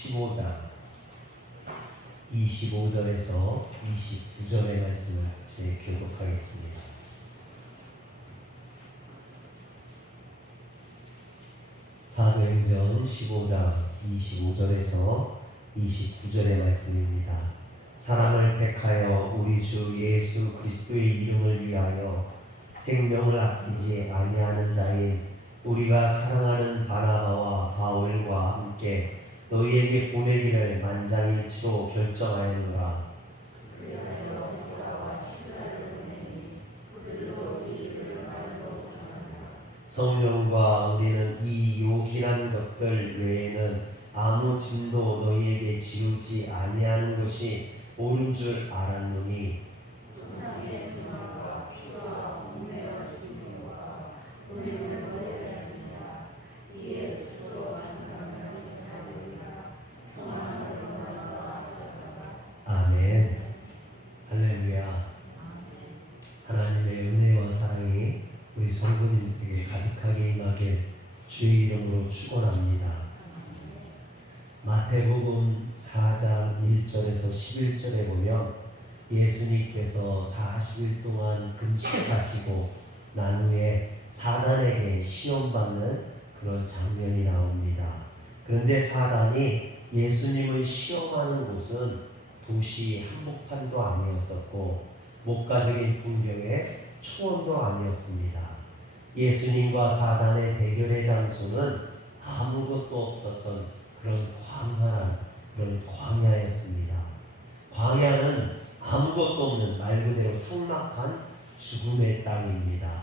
15장 25절에서 29절의 말씀을 같이 교독하겠습니다. 사도행전 15장 25절에서 29절의 말씀입니다. 사람을 택하여 우리 주 예수 그리스도의 이름을 위하여 생명을 아끼지 아니하는 자인 우리가 사랑하는 바나바와 바울과 함께 너희에게 보내기를 만장일치로 결정하였노라. 성령과 우리는 이 요긴한 것들 외에는 아무 짐도 너희에게 지우지 아니하는 것이 옳은 줄 알았노니 아멘. 할렐루야. 하나님의 은혜와 사랑이 우리 성도님에게 가득하게 임하길 주의 이름으로 축원합니다. 마태복음 4장 1절에서 11절에 보면 예수님께서 40일 동안 금식하시고 난 후에 사단에게 시험받는 그런 장면이 나옵니다. 그런데 사단이 예수님을 시험하는 곳은 도시 한복판도 아니었었고 목가적인 풍경의 초원도 아니었습니다. 예수님과 사단의 대결의 장소는 아무것도 없었던 그런 광활한 그런 광야였습니다. 광야는 아무것도 없는 말 그대로 삭막한 죽음의 땅입니다.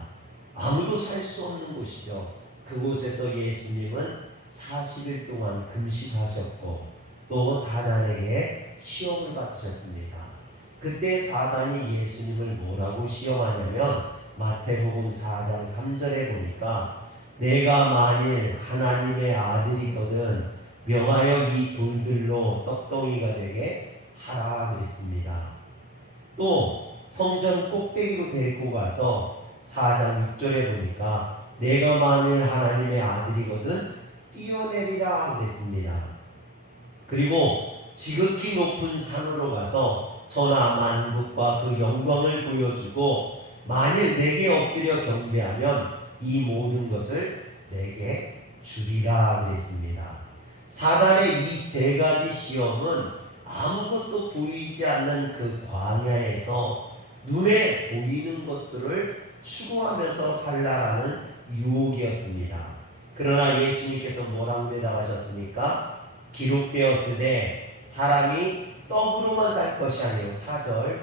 아무도 살 수 없는 곳이죠. 그곳에서 예수님은 40일 동안 금식하셨고 또 사단에게 시험을 받으셨습니다. 그때 사단이 예수님을 뭐라고 시험하냐면 마태복음 4장 3절에 보니까 내가 만일 하나님의 아들이거든 명하여 이 돌들로 떡덩이가 되게 하라 그랬습니다. 또 성전 꼭대기로 데리고 가서 4장 6절에 보니까 내가 만일 하나님의 아들이거든 뛰어내리라 그랬습니다. 그리고 지극히 높은 산으로 가서 천하 만국과 그 영광을 보여주고 만일 내게 엎드려 경배하면 이 모든 것을 내게 주리라 그랬습니다. 사단의 이 세 가지 시험은 아무것도 보이지 않는 그 광야에서 눈에 보이는 것들을 추구하면서 살라라는 유혹이었습니다. 그러나 예수님께서 뭐라고 대답하셨습니까? 기록되었으되 사람이 떡으로만 살 것이 아니요 4절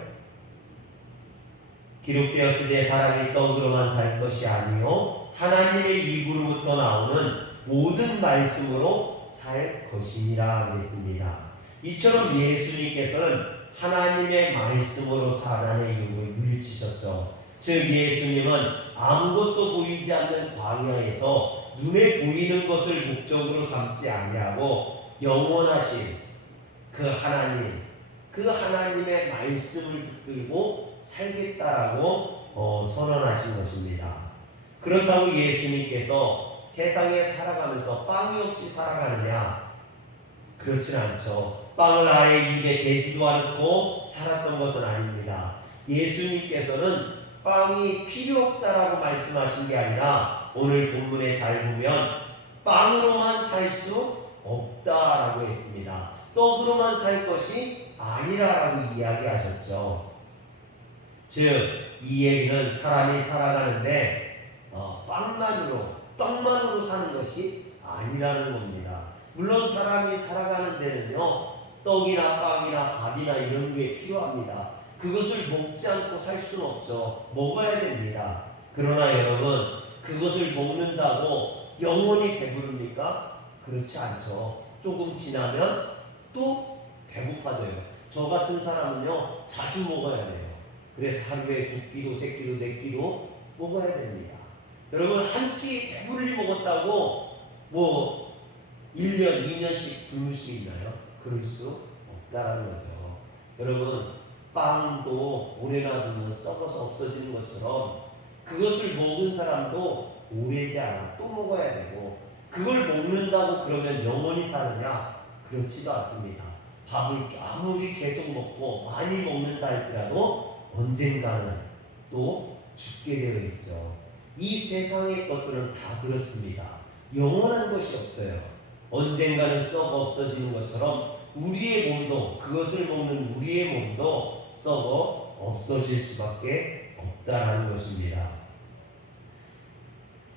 기록되었으되 사람이 떡으로만 살 것이 아니요 하나님의 입으로부터 나오는 모든 말씀으로 살 것이니라 그랬습니다. 이처럼 예수님께서는 하나님의 말씀으로 사단의 유혹을 물리치셨죠. 즉 예수님은 아무것도 보이지 않는 광야에서 눈에 보이는 것을 목적으로 삼지 아니하고 영원하신 그 하나님, 그 하나님의 말씀을 붙들고 살겠다라고 선언하신 것입니다. 그렇다고 예수님께서 세상에 살아가면서 빵이 없이 살아가느냐? 그렇진 않죠. 빵을 아예 입에 대지도 않고 살았던 것은 아닙니다. 예수님께서는 빵이 필요 없다라고 말씀하신 게 아니라 오늘 본문에 잘 보면 빵으로만 살 수 없다라고 했습니다. 떡으로만 살 것이 아니라라고 이야기하셨죠. 즉 이 얘기는 사람이 살아가는데 빵만으로 떡만으로 사는 것이 아니라는 겁니다. 물론 사람이 살아가는 데는요 떡이나 빵이나 밥이나 이런 게 필요합니다. 그것을 먹지 않고 살 수는 없죠. 먹어야 됩니다. 그러나 여러분 그것을 먹는다고 영원히 배부릅니까? 그렇지 않죠. 조금 지나면 또 배고파져요. 저 같은 사람은요 자주 먹어야 돼요. 그래서 하루에 2끼로, 3끼로, 4끼로 먹어야 됩니다. 여러분 한 끼 배불리 먹었다고 뭐 1년, 2년씩 굶을 수 있나요? 그럴 수 없다라는 거죠. 여러분 빵도 오래나 두면 썩어서 없어지는 것처럼 그것을 먹은 사람도 오래지 않아 또 먹어야 되고 그걸 먹는다고 그러면 영원히 사느냐? 그렇지도 않습니다. 밥을 아무리 계속 먹고 많이 먹는다 할지라도 언젠가는 또 죽게 되어 있죠. 이 세상의 것들은 다 그렇습니다. 영원한 것이 없어요. 언젠가는 썩어 없어지는 것처럼 우리의 몸도, 그것을 먹는 우리의 몸도 썩어 없어질 수밖에 없다는 것입니다.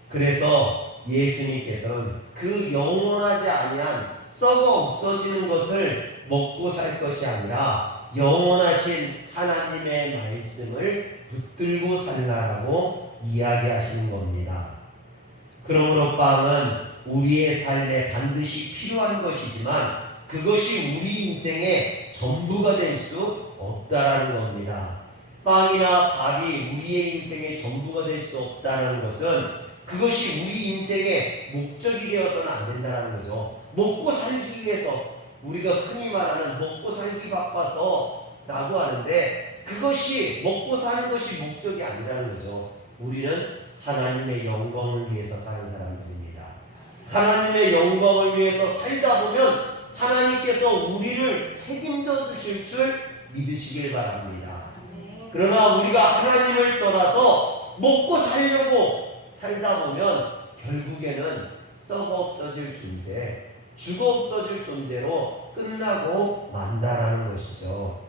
그래서 예수님께서는 그 영원하지 아니한 썩어 없어지는 것을 먹고 살 것이 아니라 영원하신 하나님의 말씀을 붙들고 살라라고 이야기하시는 겁니다. 그러므로 빵은 우리의 삶에 반드시 필요한 것이지만 그것이 우리 인생의 전부가 될 수 없다라는 겁니다. 빵이나 밥이 우리의 인생의 전부가 될 수 없다는 것은 그것이 우리 인생의 목적이 되어서는 안 된다는 거죠. 먹고 살기 위해서, 우리가 흔히 말하는 먹고 살기 바빠서 라고 하는데 그것이 먹고 사는 것이 목적이 아니라는 거죠. 우리는 하나님의 영광을 위해서 사는 사람들입니다. 하나님의 영광을 위해서 살다 보면 하나님께서 우리를 책임져 주실 줄 믿으시길 바랍니다. 그러나 우리가 하나님을 떠나서 먹고 살려고 살다 보면 결국에는 썩어 없어질 존재, 죽어 없어질 존재로 끝나고 만다라는 것이죠.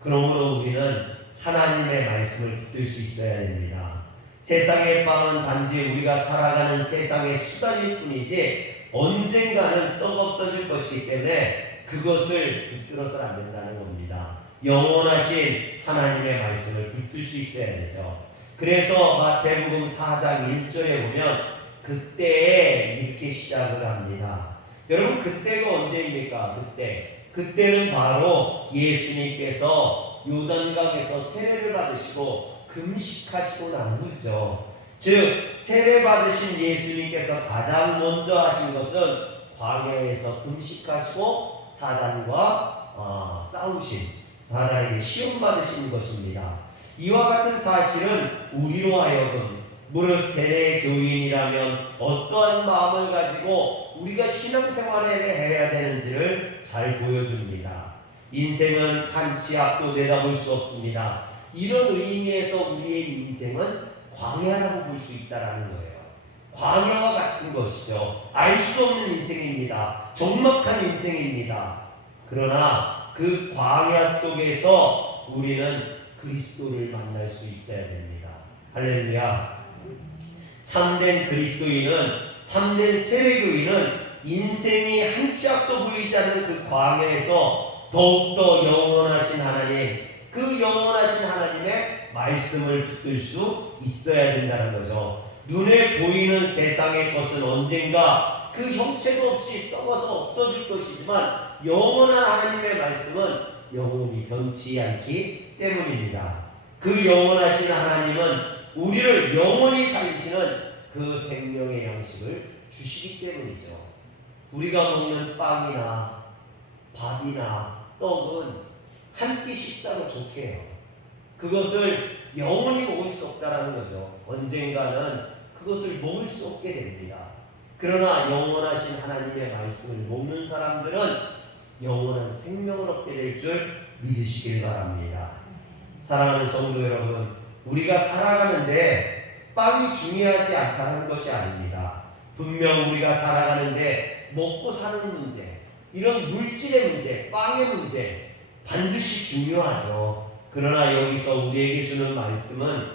그러므로 우리는 하나님의 말씀을 붙들 수 있어야 됩니다. 세상의 빵은 단지 우리가 살아가는 세상의 수단일 뿐이지 언젠가는 썩어 없어질 것이기 때문에 그것을 붙들어서는 안 된다는 겁니다. 영원하신 하나님의 말씀을 붙들 수 있어야 되죠. 그래서 마태복음 4장 1절에 보면 그때에 이렇게 시작을 합니다. 여러분 그때가 언제입니까? 그때는 바로 예수님께서 요단강에서 세례를 받으시고 금식하시고 난 후죠. 즉 세례 받으신 예수님께서 가장 먼저 하신 것은 광야에서 금식하시고 사단과 싸우신, 사단에게 시험 받으신 것입니다. 이와 같은 사실은 우리로 하여금 무릇 세례 교인이라면 어떠한 마음을 가지고 우리가 신앙생활을 해야 되는지를 잘 보여줍니다. 인생은 한 치 앞도 내다볼 수 없습니다. 이런 의미에서 우리의 인생은 광야라고 볼 수 있다는 거예요. 광야와 같은 것이죠. 알 수 없는 인생입니다. 적막한 인생입니다. 그러나 그 광야 속에서 우리는 그리스도를 만날 수 있어야 됩니다. 할렐루야. 참된 그리스도인은, 참된 세례교인은 인생이 한 치 앞도 보이지 않는 그 광야에서 더욱더 영원하신 하나님, 그 영원하신 하나님의 말씀을 붙들 수 있어야 된다는 거죠. 눈에 보이는 세상의 것은 언젠가 그 형체도 없이 썩어서 없어질 것이지만 영원한 하나님의 말씀은 영원히 변치 않기 때문입니다. 그 영원하신 하나님은 우리를 영원히 살리시는 그 생명의 양식을 주시기 때문이죠. 우리가 먹는 빵이나 밥이나 떡은 한 끼 식사로 좋게 해요. 그것을 영원히 먹을 수 없다는 거죠. 언젠가는 그것을 먹을 수 없게 됩니다. 그러나 영원하신 하나님의 말씀을 먹는 사람들은 영원한 생명을 얻게 될 줄 믿으시길 바랍니다. 사랑하는 성도 여러분, 우리가 살아가는데 빵이 중요하지 않다는 것이 아닙니다. 분명 우리가 살아가는데 먹고 사는 문제, 이런 물질의 문제, 빵의 문제 반드시 중요하죠. 그러나 여기서 우리에게 주는 말씀은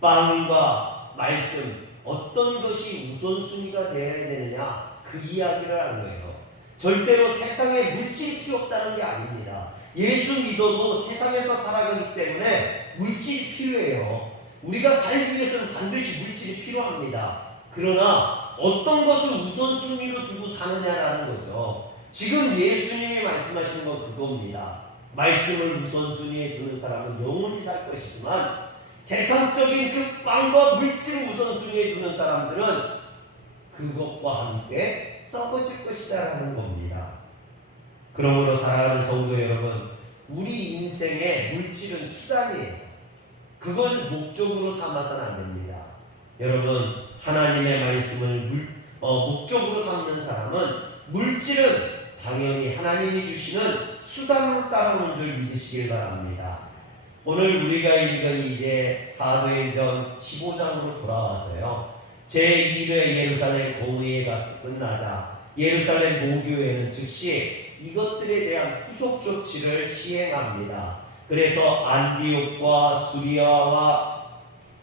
빵과 말씀, 어떤 것이 우선순위가 되어야 되느냐, 그 이야기를 하는 거예요. 절대로 세상에 물질이 필요 없다는 게 아닙니다. 예수 믿어도 세상에서 살아가기 때문에 물질이 필요해요. 우리가 살기 위해서는 반드시 물질이 필요합니다. 그러나 어떤 것을 우선순위로 두고 사느냐라는 거죠. 지금 예수님이 말씀하시는 건 그겁니다. 말씀을 우선순위에 두는 사람은 영원히 살 것이지만 세상적인 그 빵과 물질을 우선순위에 두는 사람들은 그것과 함께 썩어질 것이다라는 겁니다. 그러므로 사랑하는 성도 여러분, 우리 인생의 물질은 수단이에요. 그걸 목적으로 삼아서는 안 됩니다. 여러분, 하나님의 말씀을 목적으로 삼는 사람은 물질은 당연히 하나님이 주시는 수단으로 따라오는 줄 믿으시길 바랍니다. 오늘 우리가 읽은 이제 사도행전 15장으로 돌아와서요. 제1회 예루살렘 공의회가 끝나자 예루살렘 모교회는 즉시 이것들에 대한 후속 조치를 시행합니다. 그래서 안디옥과 수리아와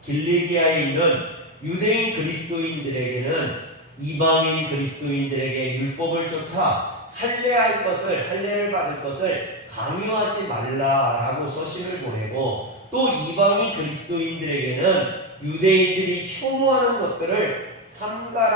길리기아에 있는 유대인 그리스도인들에게는 이방인 그리스도인들에게 율법을 쫓아 할례를 받을 것을 강요하지 말라라고 서신을 보내고, 또 이방인 그리스도인들에게는 유대인들이 혐오하는 것들을 삼갈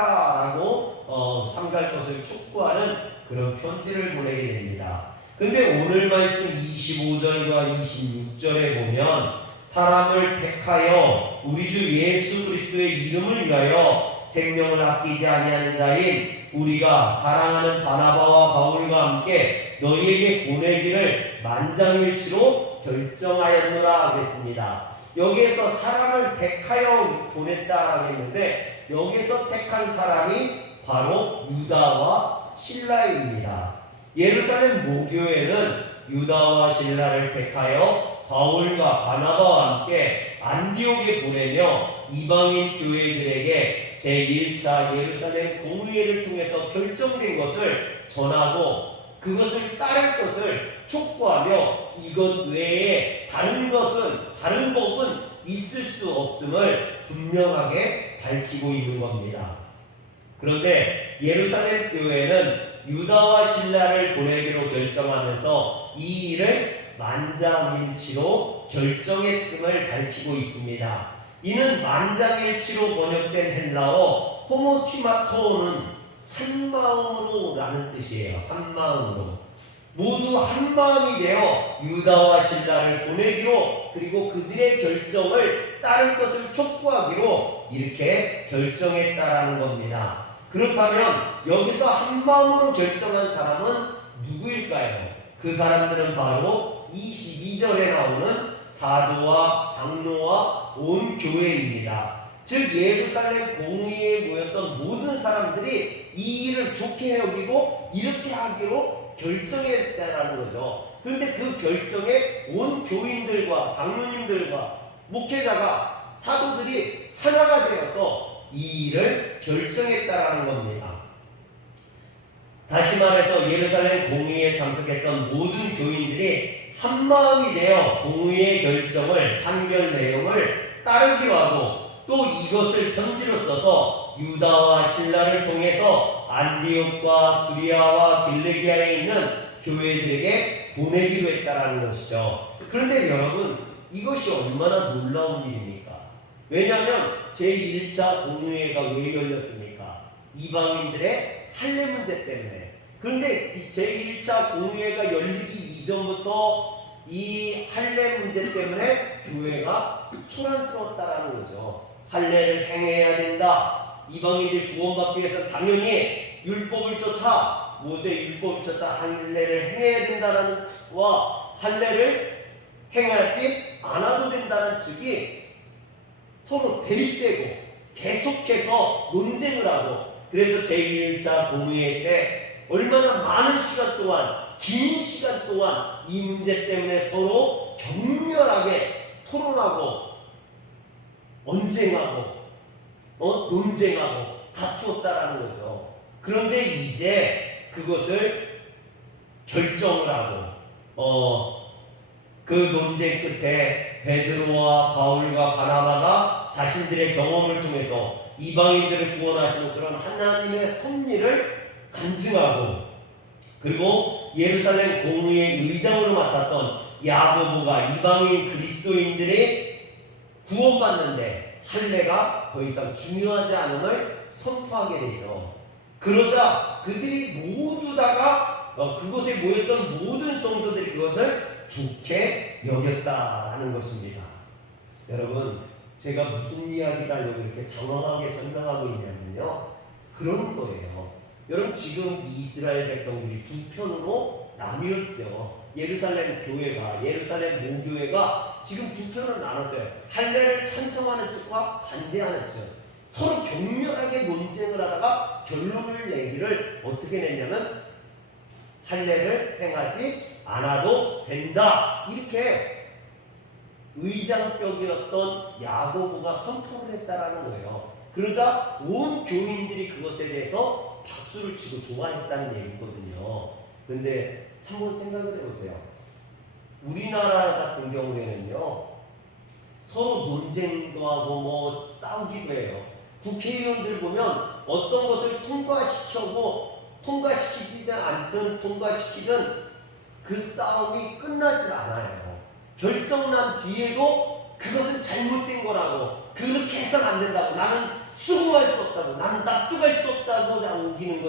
것을 촉구하는 그런 편지를 보내게 됩니다. 근데 오늘 말씀 25절과 26절에 보면 사람을 택하여 우리 주 예수 그리스도의 이름을 위하여 생명을 아끼지 아니하는 자인 우리가 사랑하는 바나바와 바울과 함께 너희에게 보내기를 만장일치로 결정하였노라 하겠습니다. 여기에서 사람을 택하여 보냈다라고 했는데, 여기서 택한 사람이 바로 유다와 실라입니다. 예루살렘 모교회는 유다와 실라를 택하여 바울과 바나바와 함께 안디옥에 보내며 이방인 교회들에게 제1차 예루살렘 공의회를 통해서 결정된 것을 전하고 그것을 따를 것을 촉구하며 이것 외에 다른 법은 있을 수 없음을 분명하게 밝히고 있는 겁니다. 그런데 예루살렘 교회는 유다와 실라를 보내기로 결정하면서 이 일을 만장일치로 결정했음을 밝히고 있습니다. 이는 만장일치로 번역된 헬라어 호모티마토는 한마음으로 라는 뜻이에요. 한마음으로. 모두 한마음이 되어 유다와 실라를 보내기로, 그리고 그들의 결정을 따를 것을 촉구하기로 이렇게 결정했다라는 겁니다. 그렇다면 여기서 한마음으로 결정한 사람은 누구일까요? 그 사람들은 바로 22절에 나오는 사도와 장로와 온 교회입니다. 즉 예루살렘 공의회에 모였던 모든 사람들이 이 일을 좋게 여기고 이렇게 하기로 결정했다라는 거죠. 그런데 그 결정에 온 교인들과 장로님들과 목회자가, 사도들이 하나가 되어서 이 일을 결정했다라는 겁니다. 다시 말해서 예루살렘 공의회에 참석했던 모든 교인들이 한마음이 되어 공의회 결정을, 판결 내용을 따르기로 하고, 또 이것을 편지로 써서 유다와 실라를 통해서 안디옥과 수리아와 길리기아에 있는 교회들에게 보내기로 했다라는 것이죠. 그런데 여러분, 이것이 얼마나 놀라운 일입니까? 왜냐하면 제1차 공의회가 왜 열렸습니까? 이방인들의 할례 문제 때문에. 그런데 이 제1차 공의회가 열리기 이전부터 이 할례 문제 때문에 교회가 소란스러웠다라는 거죠. 할례를 행해야 된다. 이방인들이 구원받기 위해서 당연히 율법을 쫓아, 모세 율법을 쫓아 할례를 행해야 된다는 측과 할례를 행하지 않아도 된다는 측이 서로 대립되고 계속해서 논쟁을 하고, 그래서 제1차 공의회 때 얼마나 많은 시간 동안, 긴 시간 동안 이 문제 때문에 서로 격렬하게 토론하고 언쟁하고 논쟁하고 다투었다라는 거죠. 그런데 이제 그것을 결정을 하고 그 논쟁 끝에 베드로와 바울과 바나바가 자신들의 경험을 통해서 이방인들을 구원하시는 그런 하나님의 섭리를 간증하고, 그리고 예루살렘 공의회 의장으로 맡았던 야고보가 이방인 그리스도인들이 구원받는데 할례가 더 이상 중요하지 않음을 선포하게 되죠. 그러자 그들이 모두 다가 그곳에 모였던 모든 성도들이 그것을 좋게 여겼다라는 것입니다. 여러분, 제가 무슨 이야기를 하려고 이렇게 장황하게 설명하고 있냐면요, 그런 거예요. 여러분, 지금 이스라엘 백성들이 두 편으로 나뉘었죠. 예루살렘 교회가, 예루살렘 모교회가 지금 두 편으로 나눴어요. 할례를 찬성하는 측과 반대하는 측. 서로 격렬하게 논쟁을 하다가 결론을 내기를 어떻게 냈냐면 할례를 행하지 않아도 된다. 이렇게 의장격이었던 야고보가 선포를 했다라는 거예요. 그러자 온 교인들이 그것에 대해서 박수를 치고 좋아했다는 얘기거든요. 근데 한번 생각을 해보세요. 우리나라 같은 경우에는요, 서로 논쟁도 하고 뭐 싸우기도 해요. 국회의원들 보면 어떤 것을 통과시키지 않든 통과시키든 그 싸움이 끝나질 않아요. 결정난 뒤에도 그것은 잘못된 거라고, 그렇게 해서는 안 된다고, 나는 수긍할 수 없다고, 나는 납득할 수 없다고 우기는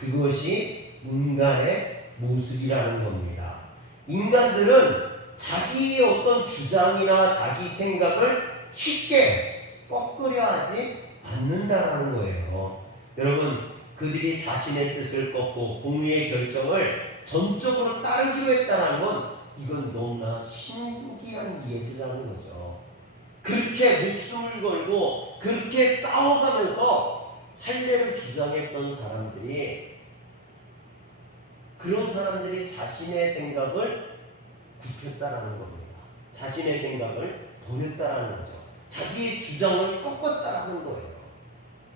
그것이 인간의 모습이라는 겁니다. 인간들은 자기의 어떤 주장이나 자기 생각을 쉽게 꺾으려 하지 않는다라는 거예요. 여러분, 그들이 자신의 뜻을 꺾고 공의의 결정을 전적으로 따르기로 했다는 건 이건 너무나 신기한 얘기라는 거죠. 그렇게 목숨을 걸고 그렇게 싸워가면서 할례를 주장했던 사람들이, 그런 사람들이 자신의 생각을 굽혔다라는 겁니다. 자신의 생각을 버렸다라는 거죠. 자기의 주장을 꺾었다라는 거예요.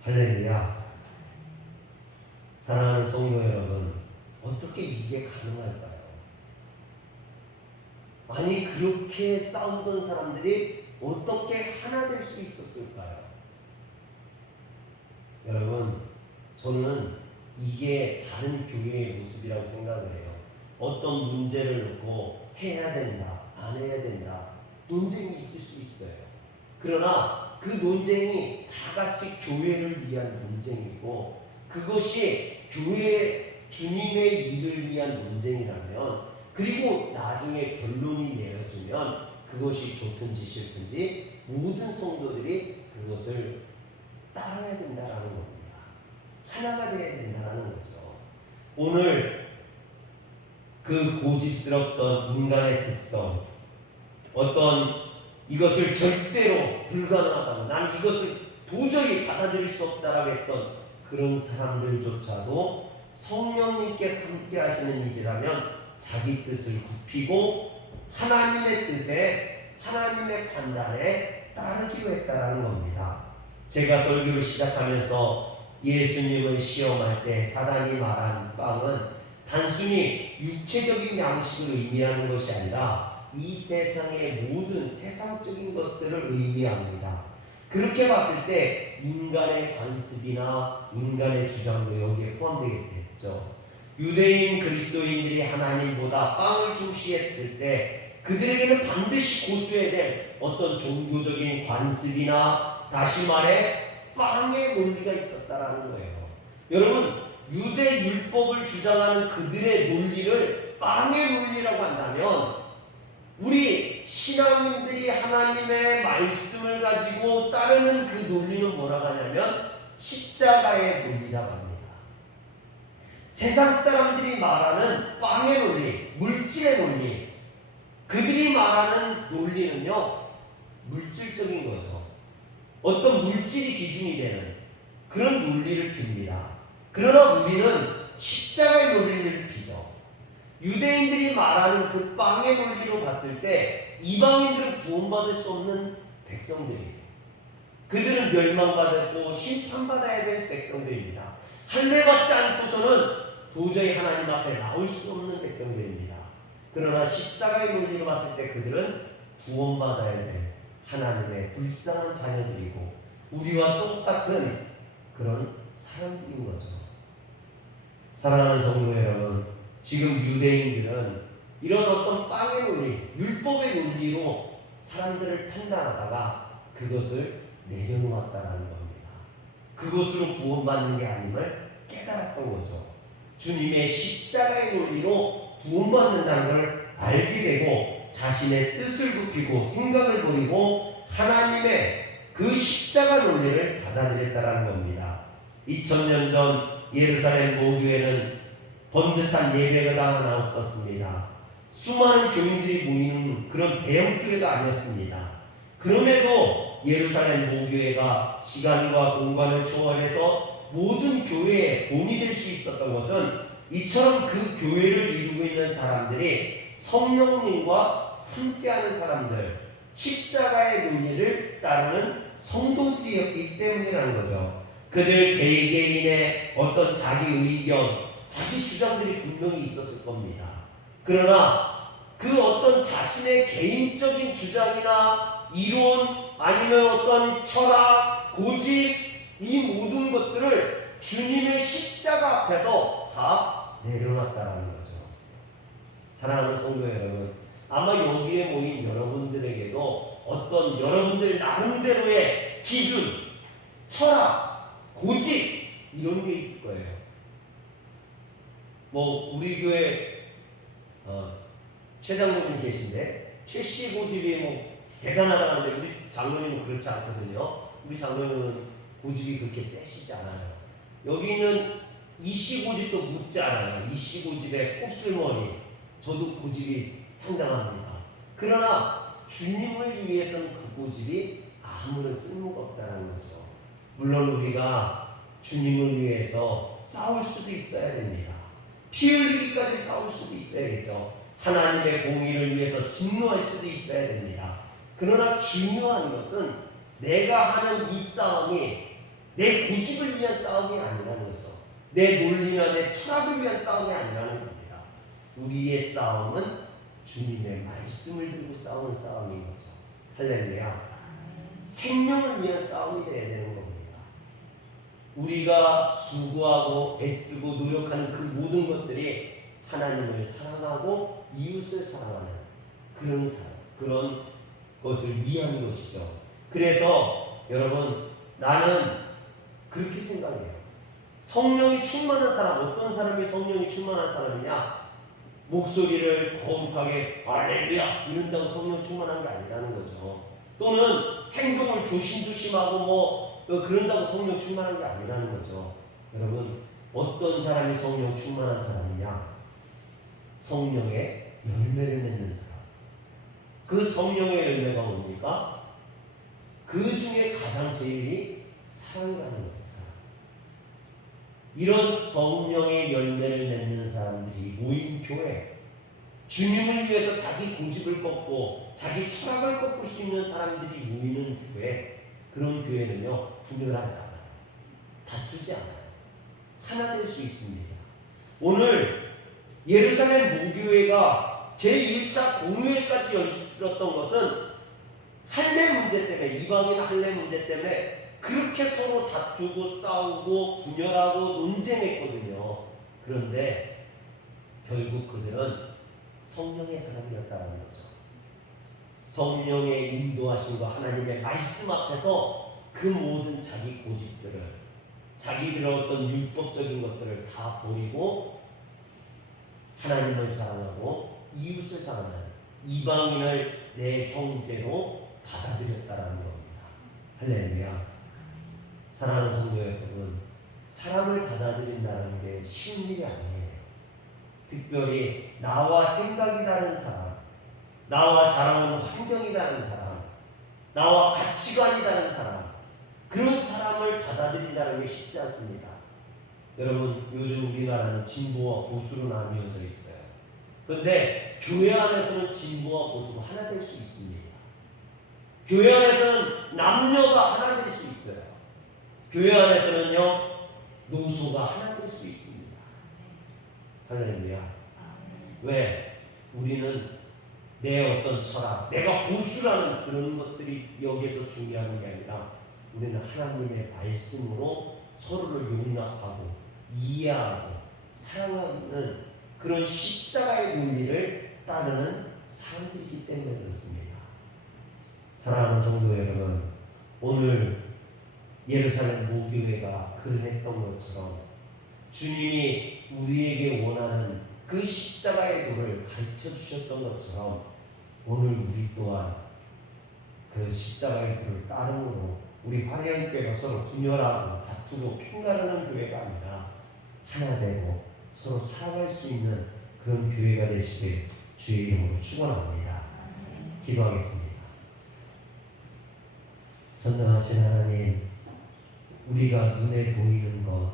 할렐루야. 사랑하는 성도 여러분, 어떻게 이게 가능할까요? 아니, 그렇게 싸우던 사람들이 어떻게 하나 될 수 있었을까요? 여러분, 저는 이게 다른 교회의 모습이라고 생각을 해요. 어떤 문제를 놓고 해야 된다, 안 해야 된다, 논쟁이 있을 수 있어요. 그러나 그 논쟁이 다 같이 교회를 위한 논쟁이고, 그것이 교회 주님의 일을 위한 논쟁이라면, 그리고 나중에 결론이 내려지면 그것이 좋든지 싫든지 모든 성도들이 그것을 따라야 된다는 겁니다. 하나가 되어야 된다는 거죠. 오늘 그 고집스럽던 인간의 특성, 어떤 이것을 절대로 불가능하다고, 난 이것을 도저히 받아들일 수 없다라고 했던 그런 사람들조차도 성령님께서 함께 하시는 일이라면 자기 뜻을 굽히고 하나님의 뜻에, 하나님의 판단에 따르기로 했다라는 겁니다. 제가 설교를 시작하면서 예수님을 시험할 때 사단이 말한 빵은 단순히 육체적인 양식을 의미하는 것이 아니라 이 세상의 모든 세상적인 것들을 의미합니다. 그렇게 봤을 때 인간의 관습이나 인간의 주장도 여기에 포함되겠죠. 유대인 그리스도인들이 하나님보다 빵을 중시했을 때 그들에게는 반드시 고수해야 될 어떤 종교적인 관습이나, 다시 말해 빵의 논리가 있었다라는 거예요. 여러분, 유대 율법을 주장하는 그들의 논리를 빵의 논리라고 한다면, 우리 신앙인들이 하나님의 말씀을 가지고 따르는 그 논리는 뭐라고 하냐면 십자가의 논리라고 합니다. 세상 사람들이 말하는 빵의 논리, 물질의 논리, 그들이 말하는 논리는요, 물질적인 거죠. 어떤 물질이 기준이 되는 그런 논리를 핍니다. 그러나 우리는 십자가의 논리를 피죠. 유대인들이 말하는 그 빵의 논리로 봤을 때 이방인들은 구원받을 수 없는 백성들이에요. 그들은 멸망받았고 심판받아야 될 백성들입니다. 할례받지 않고서는 도저히 하나님 앞에 나올 수 없는 백성들입니다. 그러나 십자가의 논리로 봤을 때 그들은 구원받아야 될 하나님의 불쌍한 자녀들이고 우리와 똑같은 그런 사람들인 거죠. 사랑하는 성도 여러분, 지금 유대인들은 이런 어떤 빵의 논리, 율법의 논리로 사람들을 판단하다가 그것을 내려놓았다라는 겁니다. 그것으로 구원받는 게 아님을 깨달았던 거죠. 주님의 십자가의 논리로 구원받는다는 걸 알게 되고 자신의 뜻을 굽히고 생각을 버리고 하나님의 그 십자가 논리를 받아들였다는 겁니다. 2000년 전 예루살렘 모교회는 번듯한 예배가 하나 없었습니다. 수많은 교인들이 모이는 그런 대형 교회가 아니었습니다. 그럼에도 예루살렘 모교회가 시간과 공간을 초월해서 모든 교회의 본이 될 수 있었던 것은 이처럼 그 교회를 이루고 있는 사람들이 성령님과 함께하는 사람들, 십자가의 논리를 따르는 성도들이었기 때문이라는 거죠. 그들 개개인의 어떤 자기 의견, 자기 주장들이 분명히 있었을 겁니다. 그러나 그 어떤 자신의 개인적인 주장이나 이론 아니면 어떤 철학, 고집 이 모든 것들을 주님의 십자가 앞에서 다 내려놨다라는 거죠. 사랑하는 성도 여러분, 아마 여기에 모인 여러분들에게도 어떤 여러분들 나름대로의 기준, 철학, 고집 이런 게 있을 거예요. 뭐 우리 교회 최 장로님 계신데 최씨 고집이 뭐 대단하다는데 우리 장로님은 그렇지 않거든요. 우리 장로님은 고집이 그렇게 세시지 않아요. 여기는 이씨 고집도 묻지 않아요. 이씨 고집의 곱슬머리, 저도 고집이 상당합니다. 그러나 주님을 위해서는 그 고집이 아무런 쓸모가 없다는 거죠. 물론 우리가 주님을 위해서 싸울 수도 있어야 됩니다. 피 흘리기까지 싸울 수도 있어야겠죠. 하나님의 공의를 위해서 진노할 수도 있어야 됩니다. 그러나 중요한 것은 내가 하는 이 싸움이 내 고집을 위한 싸움이 아니라는 거죠. 내 논리나 내 철학을 위한 싸움이 아니라는 겁니다. 우리의 싸움은 주님의 말씀을 들고 싸우는 싸움인 거죠. 할렐루야. 생명을 위한 싸움이 되어야 되는 겁니다. 우리가 수고하고 애쓰고 노력하는 그 모든 것들이 하나님을 사랑하고 이웃을 사랑하는 그런 사랑, 그런 것을 위한 것이죠. 그래서 여러분, 나는 그렇게 생각해요. 성령이 충만한 사람, 어떤 사람이 성령이 충만한 사람이냐? 목소리를 거룩하게 할렐루야 이런다고 성령 충만한 게 아니라는 거죠. 또는 행동을 조심조심하고 뭐 그런다고 성령 충만한 게 아니라는 거죠. 여러분, 어떤 사람이 성령 충만한 사람이냐? 성령의 열매를 맺는 사람. 그 성령의 열매가 뭡니까? 그 중에 가장 제일이 사랑이라는 겁니다. 이런 성령의 열매를 맺는 사람들이 모인 교회, 주님을 위해서 자기 고집을 꺾고 자기 철학을 꺾을 수 있는 사람들이 모이는 교회, 그런 교회는요 분열하지 않아요. 다투지 않아요. 하나 될 수 있습니다. 오늘 예루살렘 모교회가 제1차 공회까지 열렸던 것은 할례 문제 때문에, 이방인 할례 문제 때문에 그렇게 서로 다투고 싸우고 분열하고 논쟁했거든요. 그런데 결국 그들은 성령의 사람이었다는 거죠. 성령의 인도하심과 하나님의 말씀 앞에서 그 모든 자기 고집들을, 자기들의 어떤 율법적인 것들을 다 버리고 하나님을 사랑하고 이웃을 사랑하는 이방인을 내 형제로 받아들였다라는 겁니다. 할렐루야. 사랑하는 성도 여러분, 사람을 받아들인다는 게 쉬운 일이 아니에요. 특별히 나와 생각이 다른 사람, 나와 자라는 환경이 다른 사람, 나와 가치관이 다른 사람, 그런 사람을 받아들인다는 게 쉽지 않습니다. 여러분, 요즘 우리나라는 진보와 보수로 나뉘어져 있어요. 그런데 교회 안에서는 진보와 보수가 하나 될 수 있습니다. 교회 안에서는 남녀가 하나 될 수 있어요. 교회 안에서는요 노소가 하나 될 수 있습니다. 할렐루야. 왜? 우리는 내 어떤 철학, 내가 보수라는 그런 것들이 여기에서 중요한 게 아니라 우리는 하나님의 말씀으로 서로를 용납하고 이해하고 사랑하는 그런 십자가의 논리를 따르는 사람들이기 때문에 그렇습니다. 사랑하는 성도 여러분, 오늘 예루살렘 모교회가 그랬던 것처럼 주님이 우리에게 원하는 그 십자가의 도를 가르쳐 주셨던 것처럼 오늘 우리 또한 그 십자가의 도를 따름으로 우리 화려한교회가 서로 분열하고 다투고 핑가르는 교회가 아니라 하나 되고 서로 사랑할 수 있는 그런 교회가 되시길 주의 이름으로 축원합니다. 기도하겠습니다. 전능하신 하나님, 우리가 눈에 보이는 것,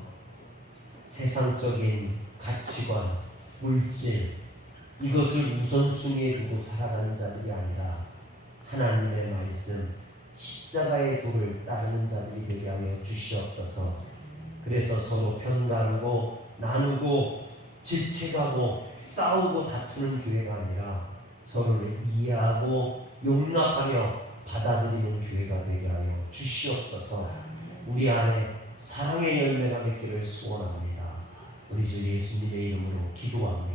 세상적인 가치관, 물질, 이것을 우선순위에 두고 살아가는 자들이 아니라 하나님의 말씀, 십자가의 도를 따르는 자들이 되게 하여 주시옵소서. 그래서 서로 편가르고 나누고 질책하고 싸우고 다투는 교회가 아니라 서로를 이해하고 용납하며 받아들이는 교회가 되게 하여 주시옵소서. 우리 안에 사랑의 열매가 맺기를 소원합니다. 우리 주 예수님의 이름으로 기도합니다.